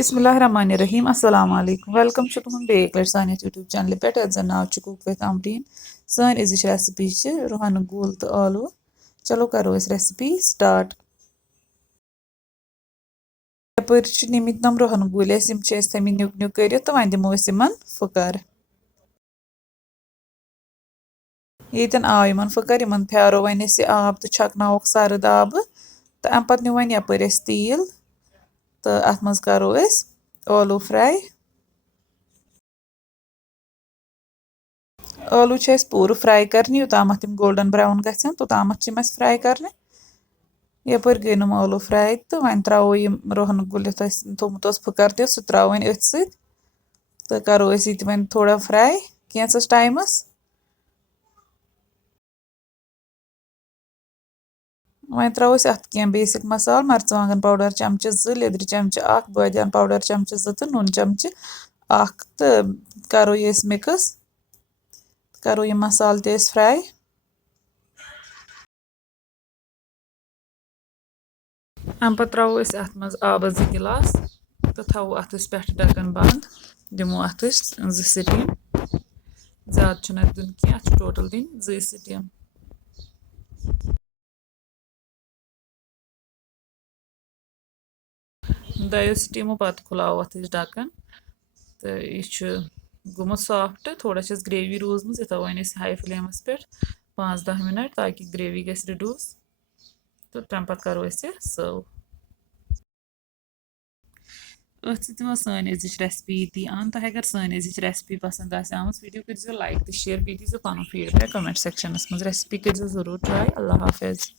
बिस्मिल्लाहिर्रहमानिर्रहीम अस्सलाम वालेकुम वेलकम तुम बेक लट सान यूट्यूब चैनल पे जन नाव कुक विथ अमरीन सन अजिच रेसिपी रोहन गूल तो आलू चलो करो रेसिपी स्टार्ट यपर निमित नम रोहन गूल थमित न्युक न्युक कर तो वन दिमो फुकर यन आव इन फुकर इन फ्यारो वन आब तो छकनोक सर्द आब तो अम पत न्यू वन यपर तील तो अत मज करो आलू फ्राई आलू पूर फ्राई करने योताम तम गोल्डन ब्राउन गन तोताम फ्राई करने यपर गई नम आलू फ्राई तो वन त्रो रोहन गुल थोमुत फुकर दित सह त्रो वन अथ सत तो करो वन थोड़ा fry Kansas times one throw अत कह बेसिक मसाल मरचवांगन पाउडर चमचे लिद्र चमचे बादियान पाउडर चमचे तो नून चमचे तो करो ये मिक्स करो ये मसाल तेज फ्राई अम पे त्रो अत मज आब 2 गिलास तो थो अत पे ढक्कन बंद दिमो अत 2 स्टीम ज्यादा दिन कह अत टोटल दिन 2 स्टीम दो स्टीमो पत खुलाव अत ढक्कन तो यह गुमुत सॉफ्ट थोड़ा ग्रेवी रूजम यह थो हाई फ्लेमस पे 5-10 मिनट ताकि ग्रेवी गस रिड्यूस तो तम पत करो सर्व दिमो सन अजिच रेसिपी ती अन तो अगर सन अजिच रेसिपी पसंद आम वीडियो कर लाइक तो शेयर भी दीजिए पन फीडबैक कमेंट सेक्शनस मज रेसिपी कर जरूर ट्राई अल्लाह हाफिज।